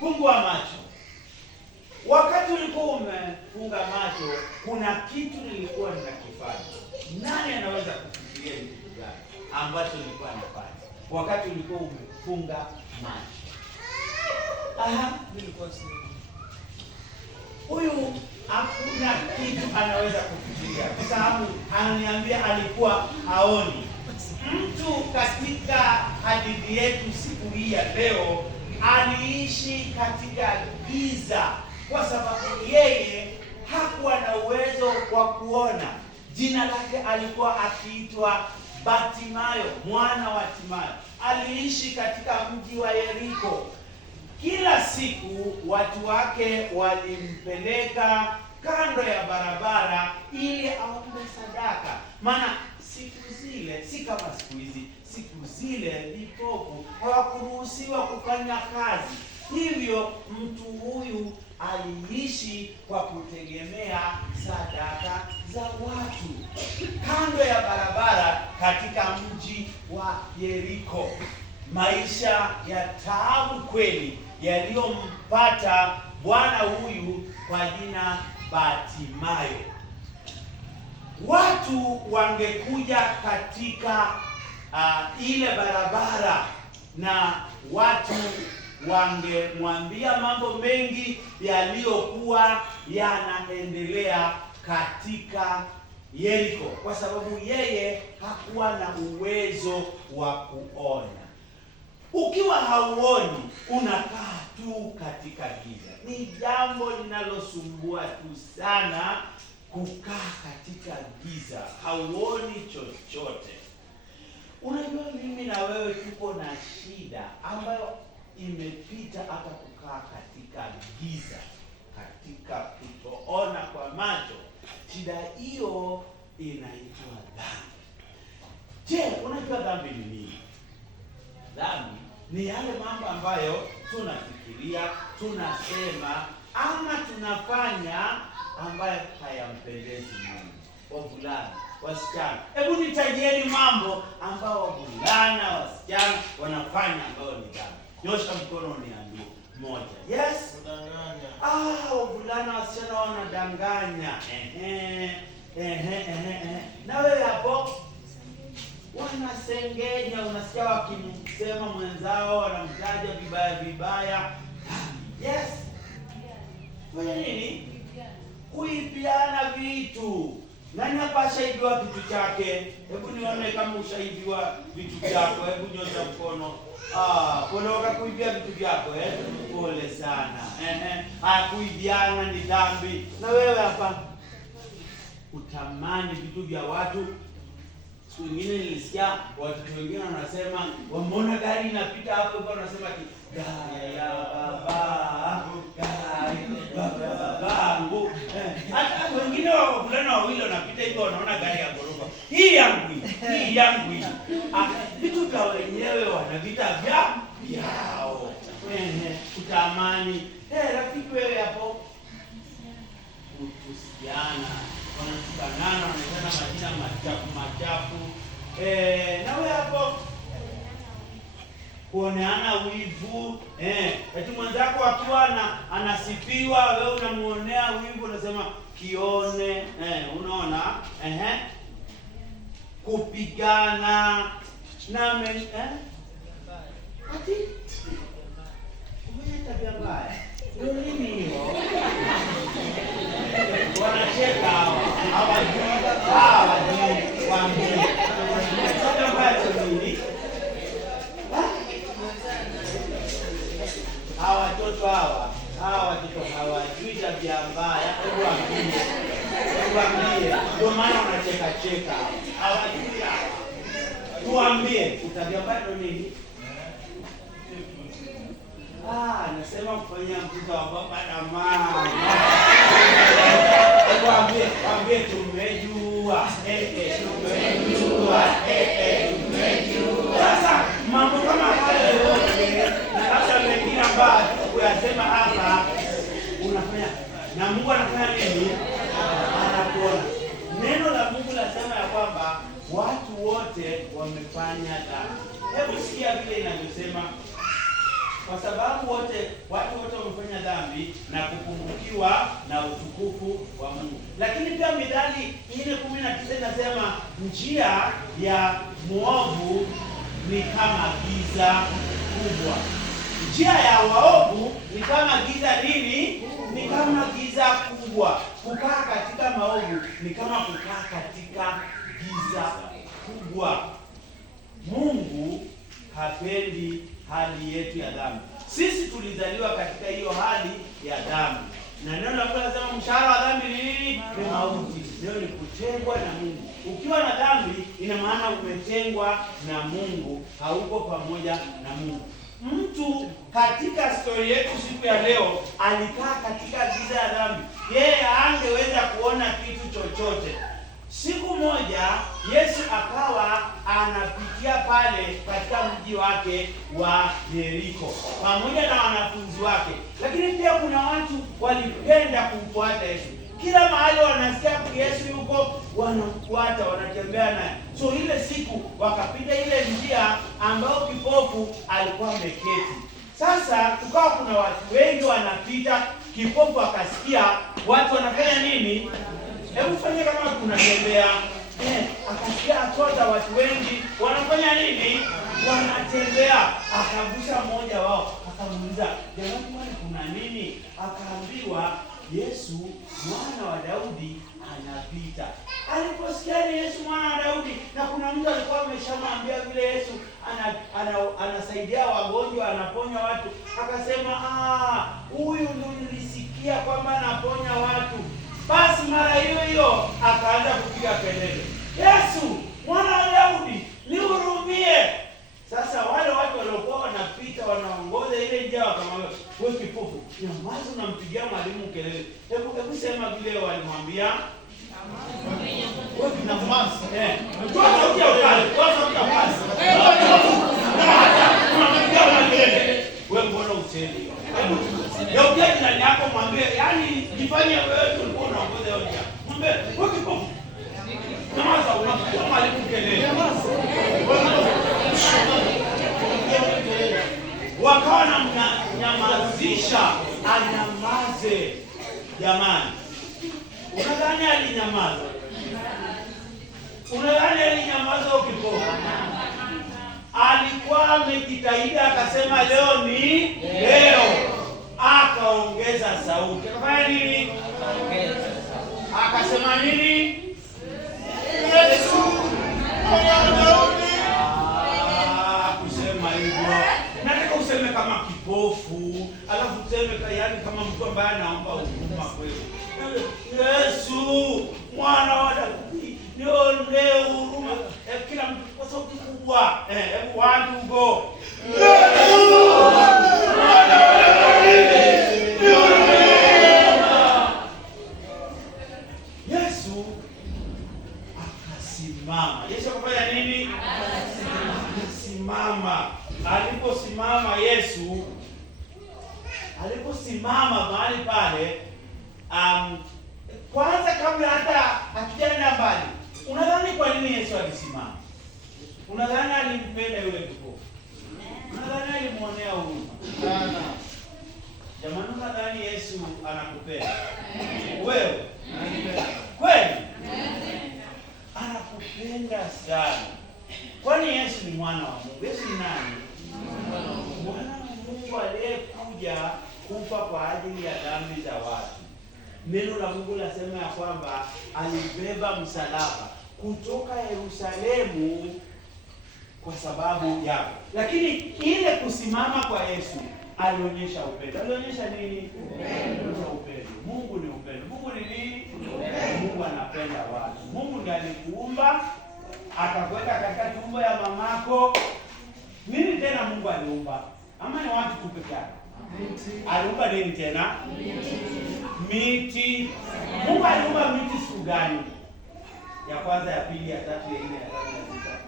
Fungua macho. Wakati ulikuwa umefunga macho, kuna kitu nilikuwa ninakifanya. Nani anaweza kufikiria ni kitu gani ambacho nilikuwa nafanya wakati ulikuwa umefunga macho? Nilikuwa huyu hakuna kitu anaweza kufikiria, kwa sababu ananiambia alikuwa haoni. Mtu katika hadithi yetu siku hii ya leo aliishi katika giza, kwa sababu yeye hakuwa na uwezo wa kuona. Jina lake alikuwa akiitwa Bartimayo, mwana wa Timayo. Aliishi katika mji wa Yeriko. Kila siku watu wake walimpeleka kando ya barabara ili aombe sadaka. Maana siku zile si kama siku hizi. Siku zile vipofu hawakuruhusiwa kufanya kazi. Hivyo mtu huyu aliishi kwa kutegemea sadaka za watu kando ya barabara katika mji wa Yeriko. Maisha ya taabu kweli yaliyompata bwana huyu kwa jina Bartimayo. Watu wangekuja katika ile barabara na watu wangemwambia mambo mengi yaliyokuwa yanaendelea katika Yeriko, kwa sababu yeye hakuwa na uwezo wa kuona. Ukiwa hauoni, unakaa tu katika giza. Ni jambo linalosumbua tu sana kukaa katika giza, hauoni chochote. Unajua, mimi na wewe tuko na shida ambayo imepita hata kukaa katika giza, katika kutoona kwa macho. Shida hiyo inaitwa dhambi. Je, unajua dhambi ni nini? Dhambi ni yale mambo ambayo tunafikiria, tunasema ama tunafanya ambayo hayampendezi Mungu. Wavulana, wasichana, hebu nitajieni mambo ambao wavulana, wasichana wanafanya ambayo ni dhambi. Nyosha mkono uniambie. Moja. Yes? Kudanganya. Wavulana, wasichana wanadanganya. Na wewe hapo wanasengenya, unasikia wakimsema mwenzao, wanamtaja vibaya vibaya. Yes? Fanya nini? Kuibiana vitu. Nani hapa ashaibiwa kitu chake? Hebu nione kama ushaibiwa vitu vyako. Hebu nyosha mkono. Kuondoka kuibia vitu vyako, pole sana. Kuibiana ni dhambi. Na wewe hapa utamani vitu vya watu. Siku nyingine nilisikia watu wengine wanasema, wameona gari inapita hapo hivyo, wanasema gari ya baba, gari ya babangu. Hata wengine wavulana wawili wanapita hivyo, wanaona gari ya ghorofa. Hii yangu hii. Vitu vya wenyewe wanavita vyao. Kutamani. Rafiki wewe hapo, kutusiana, wanatukanana, wanaitana majina machafu. Na wewe hapo kuoneana wivu. Eti mwenzako akiwa anasifiwa, wewe unamuonea wivu, unasema kione. Unaona? Kupigana na ati umeenda tabia mbaya. Nini hiyo? Wanacheka hawajui waambie. Tabia mbaya nini? Hawa watoto hawajui tabia mbaya. Hebu waambie. Ndio maana wanacheka. Hawajui hawa. Tuambie, tabia mbaya nini? Nasema kufanyia mtoto wa baba na mama. Waambie tumejua. Sasa mambo kama haya yote na hata mengine ambayo kuyasema hapa unafanya na Mungu anafanya nini? Anakuona. Neno la Mungu lasema ya kwamba watu wote wamefanya dhambi. Hebu sikia vile inavyosema, kwa sababu watu wote sifa na utukufu wa Mungu. Lakini pia Mithali 4:19 inasema njia ya muovu ni kama giza kubwa. Njia ya waovu ni kama giza nini? Ni kama giza kubwa. Kukaa katika maovu ni kama kukaa katika giza kubwa. Mungu hapendi hali yetu ya dhambi. Sisi tulizaliwa katika hiyo hali ya dhambi. Na neno la Mungu linasema mshahara wa dhambi ni nini? Ni mauti. Ndio ni kutengwa na Mungu. Ukiwa na dhambi ina maana umetengwa na Mungu, hauko pamoja na Mungu. Mtu katika story yetu siku ya leo alikaa katika giza ya dhambi. Yeye hangeweza kuona kitu chochote. Siku moja Yesu akawa anapitia pale katika mji wake wa Yeriko pamoja na wanafunzi wake. Lakini pia kuna watu walipenda kumfuata Yesu. Kila mahali wanasikia Yesu yuko, wanamfuata, wanatembea naye. So ile siku wakapita ile njia ambayo kipofu alikuwa ameketi. Sasa tukawa kuna watu wengi wanapita, kipofu akasikia watu wanafanya nini? Hebu fanya kama tunatembea. Akasikia atoza watu wengi wanafanya nini? Wanatembea. Akagusa mmoja wao, akamuuliza, "Jamani, kuna nini?" Akaambiwa, "Yesu mwana wa Daudi anapita." Aliposikia ni Yesu mwana wa Daudi na kuna mtu alikuwa ameshamwambia vile Yesu anasaidia wagonjwa, anaponya watu, akasema, huyu ndio nilisikia kwamba anaponya watu. Basi mara hiyo hiyo akaanza kupiga kelele, "Yesu mwana wa Daudi, nihurumie." Sasa wale watu waliokuwa wanapita wanaongoza ile njia wakamwambia, "Wewe kipofu, nyamaza, unampigia mwalimu kelele." Hebu sema vile walimwambia. Wewe nyamaza. Toa sauti ya ukali, toa sauti ya ukali. Unampigia mwalimu kelele. Wewe mbona usemi? Hebu ya jirani yako mwambie, yaani jifanye wewe ulikuwa unaongoza hiyo njia. Mwambie, "Wewe kipofu, nyamaza, unapigia mwalimu kelele." Wakawa na mnyamazisha, anyamaze. Jamani, unadhani alinyamaza? Unadhani alinyamaza ukipofu? Alikuwa amejitahidi, akasema leo ni leo. Akaongeza sauti. Akafanya nini? Akasema nini? "Yesu mwana wa Daudi." Kusema hivyo, nataka useme kama kipofu, alafu useme yaani kama mtu ambaye anaomba huruma kweli. "Yesu mwana wa Daudi, nionee huruma." Kila mtu kwa sauti kubwa. Hebu watu go. "Yesu mwana wa Daudi, nionee." Yesu akasimama. Yesu akafanya nini? Akasimama. Aliposimama Yesu, aliposimama mahali pale, kwanza kabla hata hatujaenda mbali, unadhani kwa nini Yesu alisimama? Unadhani alimpenda yule kipofu? Unadhani alimuonea huruma? Jamani, unadhani Yesu anakupenda wewe? Kweli? Anakupenda sana. Kwani Yesu ni mwana wa Mungu. Yesu ni nani? Mwana wa Mungu aliyekuja kufa kwa ajili ya dhambi za watu. Neno la Mungu lasema ya kwamba alibeba msalaba kutoka Yerusalemu kwa sababu yako. Lakini ile kusimama kwa Yesu alionyesha upendo. Alionyesha nini? Upendo. Mungu ni upendo. Mungu ni nini? Mungu anapenda watu. Mungu ndiye alikuumba, akakuweka katika tumbo ya mamako. Nini tena Mungu aliumba? Ama ni watu tu peke yake? Aliumba nini tena? Miti. Mungu aliumba miti siku gani? Ya kwanza, ya pili, ya tatu, ya nne, ya tano, ya sita.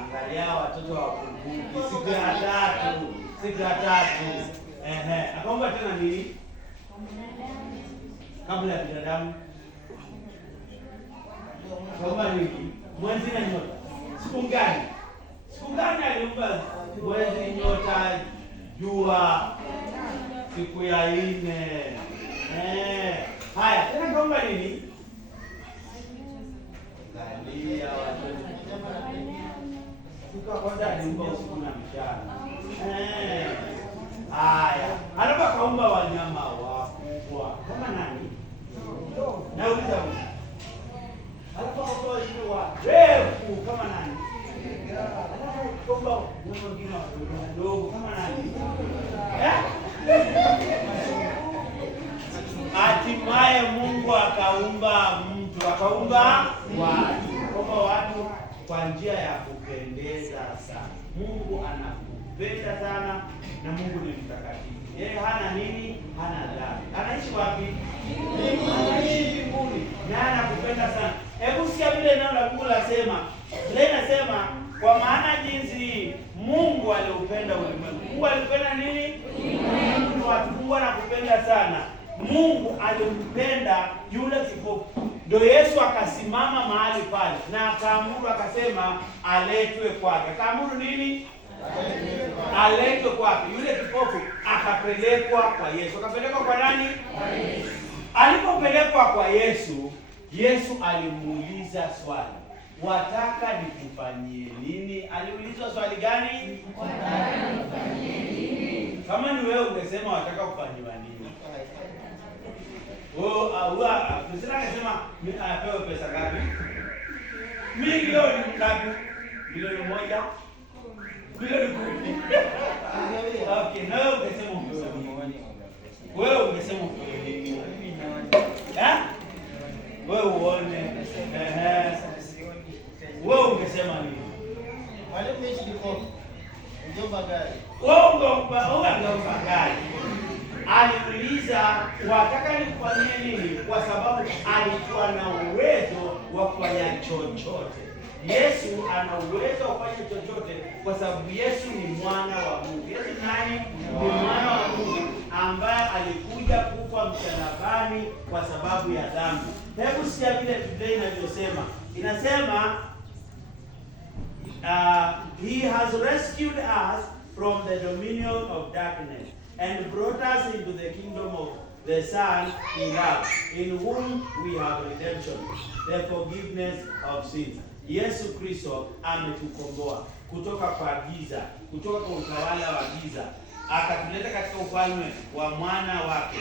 Angalia watoto wakumbuki. Siku ya tatu. Siku ya tatu. Akaumba tena nini? Kabla ya binadamu. Akaumba nini? Mwezi na nyota. Siku gani? Siku gani aliumba mwezi, nyota, jua? Siku ya 4. Haya, tena kaomba nini? Angalia watoto. Kwanza aliumba usiku na mchana. Haya, anapa kaumba wanyama wakubwa kama nani? Nauliza wewe. Anapa kaumba wanyama warefu kama nani? Anapa kaumba wanyama wadogo kama nani? Hatimaye Mungu akaumba mtu, akaumba watu kwa njia ya kupendeza sana. Mungu anakupenda sana na Mungu ni mtakatifu. Yeye hana nini? Hana dhambi. Anaishi wapi? Anaishi mbinguni. Na anakupenda sana. Hebu sikia vile neno la Mungu lasema. Biblia inasema kwa maana jinsi Mungu aliupenda ulimwengu. Mungu alipenda nini? Mungu anakupenda sana. Mungu alimpenda yule kipofu. Ndio Yesu akasimama mahali pale na akaamuru, akasema aletwe kwake. Akaamuru nini? Aletwe kwake. Yule kipofu akapelekwa kwa Yesu. Akapelekwa kwa nani? Alipopelekwa kwa Yesu, Yesu alimuuliza swali, wataka nikufanyie nini? Aliulizwa swali gani? Wataka nikufanyie nini? Kama ni wewe ungesema wataka kufanyiwa nini? Sasa akasema apewe pesa ngapi? Milioni ngapi? Milioni 1? Milioni 10. Okay, na wewe ungesema upewe nini? Wewe ungesema upewe nini? Wewe uone. Wewe ungesema nini? Mwalimu nishi before. Ungeomba gari. Ungeomba gari. Aliuliza wataka nikufanyie nini? Kwa sababu alikuwa na uwezo wa kufanya chochote. Yesu ana uwezo wa kufanya chochote kwa sababu Yesu ni mwana wa Mungu. Yesu nani? Ni mwana wa Mungu ambaye alikuja kufa msalabani kwa sababu ya dhambi. Hebu sikia vile Biblia inavyosema. Inasema he has rescued us from the dominion of darkness and brought us into the kingdom of the Son he loves, in whom we have redemption, the forgiveness of sins. Yesu Kristo ametukomboa kutoka kwa giza, kutoka kwa utawala wa giza, akatuleta katika ufalme wa mwana wake.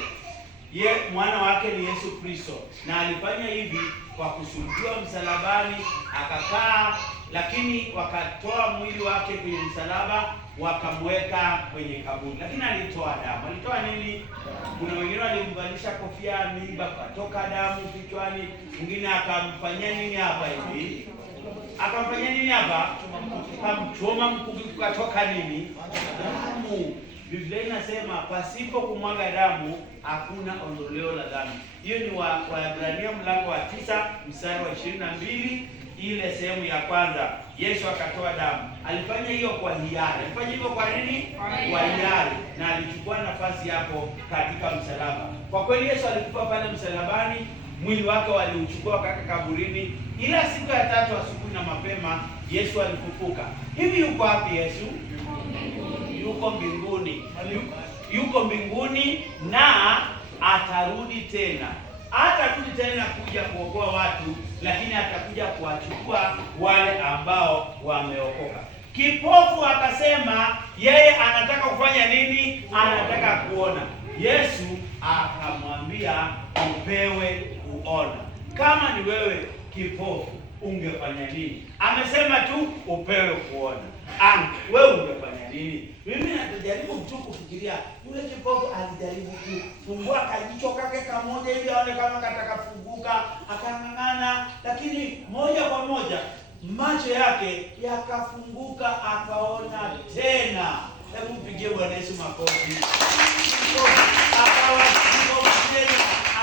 Mwana wake ni Yesu Kristo, na alifanya hivi kwa kusulubiwa msalabani, akakaa, lakini wakatoa mwili wake kwenye msalaba, wakamweka kwenye kaburi. Lakini alitoa damu. Alitoa nini? Kuna wengine walimvalisha kofia miiba, katoka damu kichwani. Mwingine akamfanyia nini hapa hivi? Akamfanyia nini hapa? Akamchoma mkuki, kukatoka nini? Damu. Biblia inasema pasipo kumwaga damu hakuna ondoleo la dhambi. Hiyo ni Waebrania mlango wa 9 mstari wa 22, ile sehemu ya kwanza. Yesu akatoa damu. Alifanya hiyo kwa hiari. Alifanya hivyo kwa nini? Kwa hiari. Na alichukua nafasi yako katika msalaba. Kwa kweli Yesu alikufa pale msalabani, mwili wake waliuchukua katika kaburini. Ila siku ya 3 asubuhi na mapema Yesu alifufuka. Hivi yuko wapi Yesu? Yuko mbinguni. Yuko mbinguni na atarudi tena. Atarudi tena kuja kuokoa watu, lakini atakuja kuwachukua wale ambao wameokoka. Kipofu akasema yeye anataka kufanya nini? Anataka kuona. Yesu akamwambia upewe kuona. Kama ni wewe kipofu ungefanya nini? Amesema tu upewe kuona. Wewe ungefanya nini? Mimi najaribu tu kufikiria, yule kipofu alijaribu kufungua kajicho kake kamoja ili aone kama katakafunguka, akang'ang'ana, lakini moja kwa moja macho yake yakafunguka, akaona tena. Hebu mpigie Bwana Yesu makofi. Akawa tena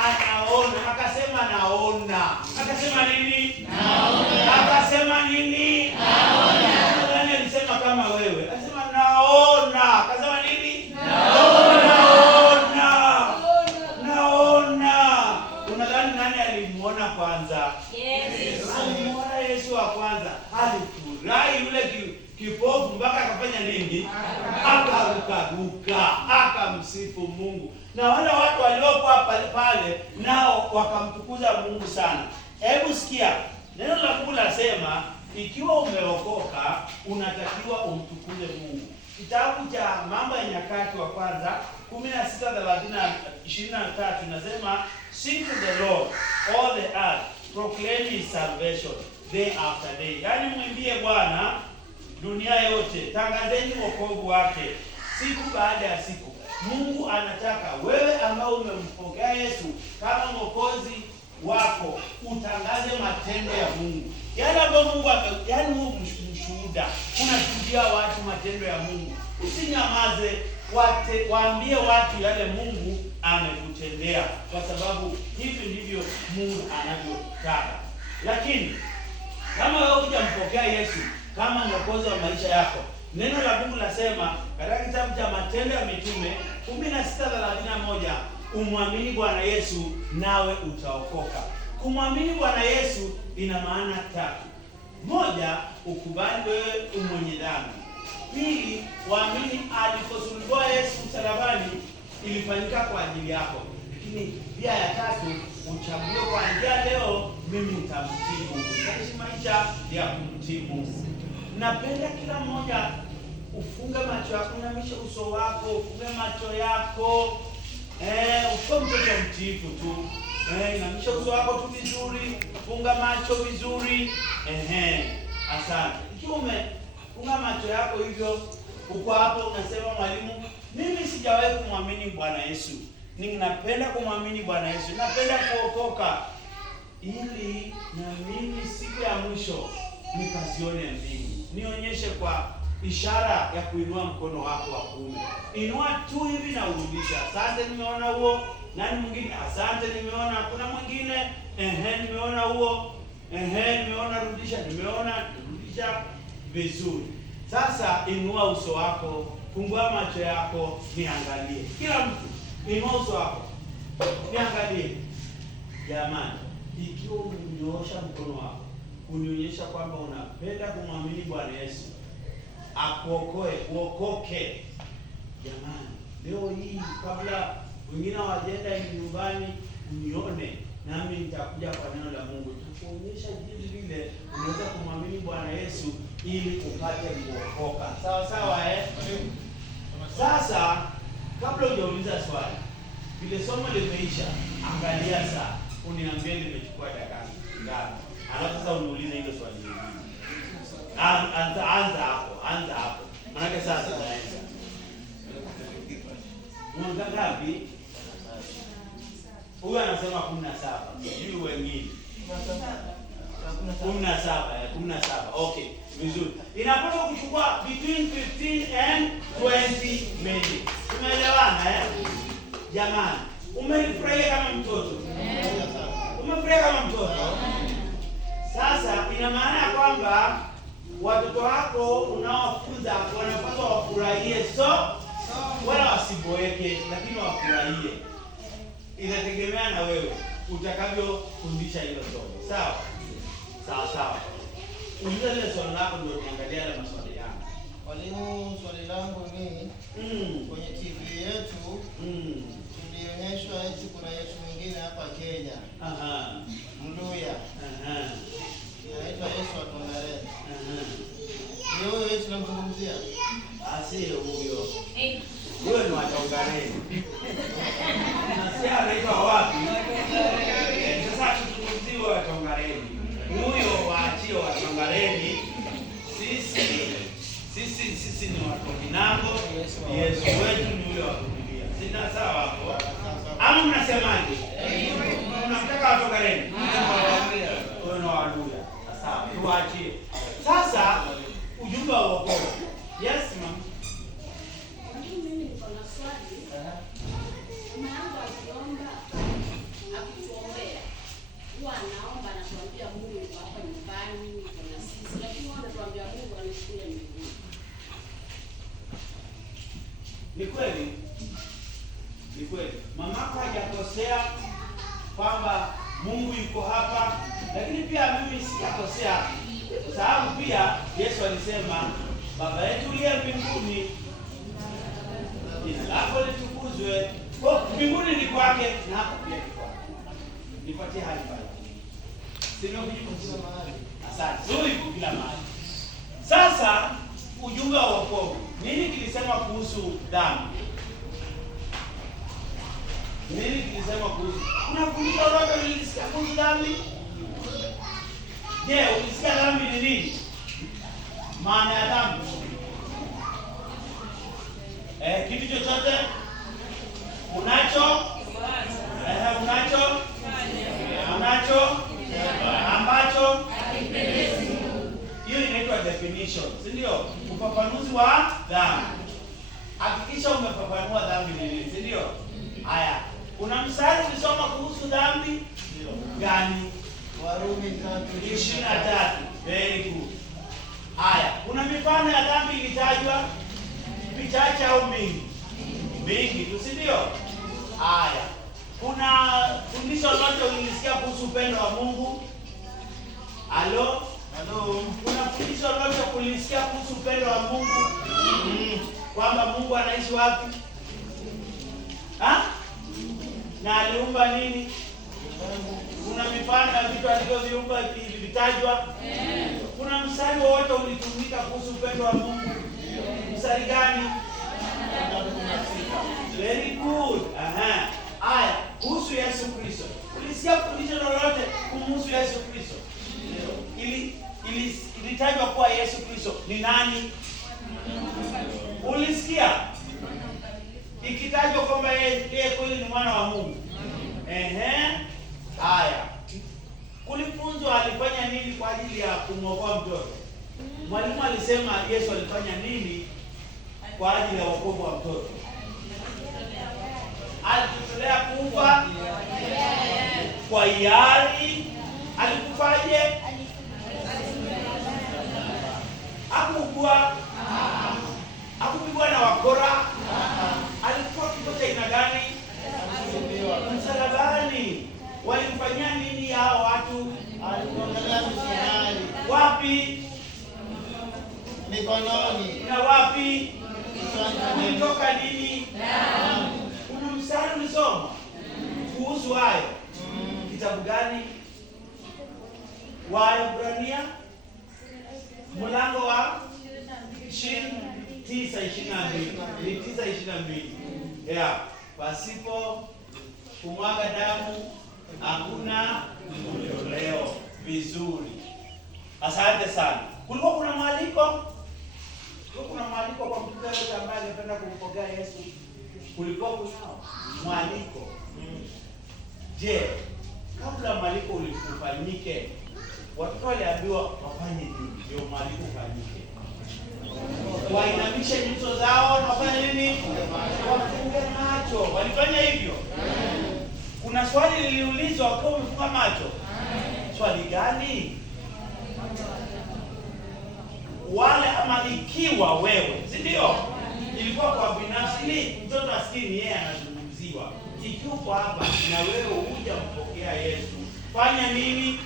anaona, akasema naona. Akasema nini? Naona. Akasema nini? Naona. Nani alisema kama wewe? Akasema naona. Akasema nini? Naona. Naona. Unadhani nani alimuona kwanza? Yesu. Alimuona Yesu wa kwanza. Alifurahi yule kipofu mpaka akafanya nini? Akaruka. wakamsifu Mungu, na wale watu waliokuwa pale nao wakamtukuza Mungu sana. Hebu sikia neno la Mungu lasema, ikiwa umeokoka unatakiwa umtukuze Mungu. Kitabu cha Mambo ya Nyakati wa Kwanza 16:23 inasema, sing to the Lord all the earth, proclaim his salvation day after day. Yaani mwimbie Bwana dunia yote, tangazeni wokovu wake siku baada ya siku. Mungu anataka wewe ambao umempokea Yesu kama mwokozi wako utangaze matendo ya Mungu. Yale ambayo Mungu yaani huu mshuhuda, unashuhudia watu matendo ya Mungu. Usinyamaze, waambie watu yale Mungu amekutendea, kwa sababu hivi ndivyo Mungu anavyotaka. Lakini kama wewe hujampokea Yesu kama mwokozi wa maisha yako, neno la Mungu lasema katika kitabu cha Matendo ya Mitume 16:31, umwamini Bwana Yesu nawe utaokoka. Kumwamini Bwana Yesu ina maana tatu. Moja, ukubali wewe umwenye dhambi. Pili, waamini aliposulubiwa Yesu msalabani ilifanyika kwa ajili yako. Lakini pia ya tatu, uchague kuanzia leo, mimi nitamtii Mungu, nitaishi maisha ya kumtii Mungu. Napenda kila mmoja ufunge macho yako, unamisha uso wako, ufunge macho yako. Uko mtoto mtiifu tu. Inamisha uso wako tu vizuri, funga macho vizuri. Asante. Ikiwa umefunga macho yako hivyo, uko hapo unasema, mwalimu, mimi sijawahi kumwamini Bwana Yesu. Ninapenda kumwamini Bwana Yesu. Napenda kuokoka ili na mimi siku ya mwisho nikazione mbingu. Nionyeshe kwa ishara ya kuinua mkono wako wa kuume. Inua tu hivi na urudisha. Asante, nimeona huo. Nani mwingine? Asante, nimeona. Kuna mwingine? Nimeona huo. Nimeona. Rudisha. Nimeona. Rudisha vizuri. Sasa inua uso wako, fungua macho yako, niangalie. Kila mtu inua uso wako, niangalie. Jamani, ikiwa unyoosha mkono wako unionyesha kwamba unapenda kumwamini Bwana Yesu akuokoe, uokoke. Jamani, leo hii kabla wengine hawajaenda nyumbani, unione nami nitakuja kwa neno la Mungu, nitakuonyesha jinsi vile unaweza kumwamini Bwana Yesu ili upate kuokoka. Sawa sawa, Sasa kabla hujauliza swali, vile somo limeisha, angalia saa, uniambie limechukua dakika ngapi. Alafu sasa uniulize hilo swali lingine. Anza hapo. Maana sasa tunaanza. Mwanga ngapi? Huyu anasema 17. Sijui wengine. 17. Okay, vizuri. Inapaswa kuchukua between 15 and 20 minutes. Tumeelewana Jamani, umefurahia kama mtoto? Umefurahia kama mtoto? Sasa ina maana ya kwamba watoto wako unaowafunza wanapaswa wafurahie, wala wasiboeke, lakini wafurahie. Inategemea na wewe utakavyofundisha hilo somo. Sawa? Sawa. Uliza ile swali lako ndio tuangalia ile maswali yangu. Mwalimu, swali langu ni kwenye TV yetu tulionyeshwa eti kuna Yesu mwingine hapa Kenya. Mluya. Anaitwa Yesu wa Tongareni. Ni huyo Yesu namzungumzia? Asiye huyo. Huyo ni wa Tongareni. Nasikia anaitwa wapi? Sasa tuzungumzie wa Tongareni. Huyo waachie wa Tongareni. Sisi ni watu wa Kinango. Yesu wetu ni yule wa Biblia. Sina sawa hapo? Ama mnasemaje? Unamtaka wa Tongareni? Huyo ni wa Luya. Sawa, tuachie. Sasa ujumbe wa wokovu. Yes, ma'am. Mimi niko na swali. Mama akiomba, akituombea, huwa anaomba na kuambia Mungu yuko hapa nyumbani, yuko na sisi, lakini wao wanatuambia Mungu anashukuru mbinguni. Ni kweli. Mamako hajakosea kwamba Mungu yuko hapa, lakini pia mimi sijakosea na hapo pia niko. Nipatie hali pale. Sio kila mahali. Asante. Zuri kila mahali. Sasa ujumbe wa wokovu. Nini kilisema kuhusu dhambi? Nini kilisema kuhusu? Kuna fundisho lolote lilisikia kuhusu dhambi? Je, ulisikia dhambi ni nini? Maana ya dhambi. Kitu chochote unacho ambacho hiyo inaitwa definition, si ndio? Ufafanuzi wa dhambi. Hakikisha umefafanua dhambi ni nini, si ndio? Haya, kuna mstari ulisoma kuhusu dhambi gani? Warumi 3:23. Very good. Haya, kuna mifano ya dhambi ilitajwa, michache au mingi? Mingi tu, si ndio? Haya, kuna fundisho lolote ulisikia kuhusu upendo wa Mungu? Halo? Kuna fundisho lolote ulisikia kuhusu upendo wa Mungu? Kwamba Mungu anaishi wapi? Na aliumba nini? Kuna mifano ya vitu alivyoviumba vilitajwa? Kuna mstari wowote ulitumika kuhusu upendo wa Mungu? Mstari gani? Very good. Haya, kuhusu Yesu Kristo. Ulisikia fundisho lolote kuhusu Yesu Kristo? Ilitajwa kuwa Yesu Kristo ni nani? Ulisikia ikitajwa kwamba yeye kweli ni mwana wa Mungu? Haya, kulifunzwa alifanya nini kwa ajili ya kumwokoa mtoto? Mwalimu alisema Yesu alifanya nini kwa ajili ya wokovu wa mtoto? Alijitolea kufa kwa hiari. Alikufaje? Hakupigwa na wakora. Alikufa kifo cha aina gani? Msalabani. Walimfanyia nini hao watu? Alikongelea msalabani. Wapi? Mikononi. Na wapi? Ulitoka nini? Kuna mstari ulisoma kuhusu hayo. Kitabu gani? Waebrania mlango wa 9:22. Pasipo kumwaga damu hakuna ondoleo. Vizuri. Asante sana. Kulikuwa kuna mwaliko? Kuna mwaliko kwa mtu yote ambaye anapenda kumpokea Yesu. Kulikuwa kuna mwaliko. Je, kabla mwaliko ulifanyike, watu waliambiwa wafanye nini ndio mwaliko ufanyike? Wainamishe nyuso zao na wafanye nini? Wafunge macho. Walifanya hivyo? Kuna swali liliulizwa wakiwa wamefunga macho. Swali gani? Wale ama ikiwa wewe, si ndio? Ilikuwa kwa binafsi, ili mtoto asikini yeye anazungumziwa. Ikiwa hapa na wewe huja mpokea Yesu, fanya nini?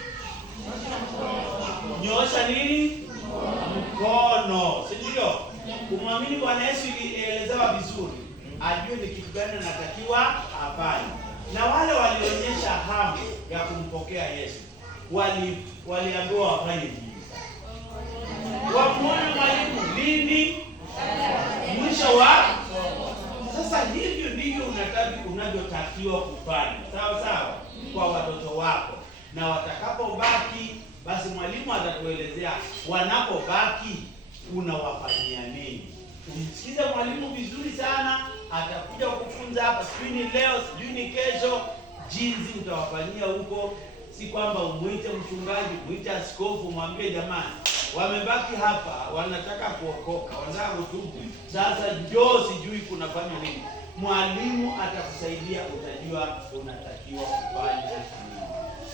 Nyosha nini? Mkono, si ndio? Kumwamini Bwana Yesu ilielezewa vizuri. Ajue ni kitu gani anatakiwa afanye. Na wale walionyesha hamu ya kumpokea Yesu, waliambiwa wafanye nini? Wamuone mwalimu lini? Mwisho wa. Sasa hivyo ndivyo unavyotakiwa kufanya. Sawa sawa kwa watoto wako. Na watakapobaki basi mwalimu atatuelezea wanapobaki unawafanyia nini. Umsikize mwalimu vizuri sana, atakuja kufunza hapa, sijui ni leo, sijui ni kesho, jinsi utawafanyia huko. Si kwamba umuite mchungaji, umuite askofu, mwambie jamani, wamebaki hapa, wanataka kuokoka, wanataka kutubu. Sasa njoo, sijui kunafanya nini. Mwalimu atakusaidia, utajua unatakiwa kufanya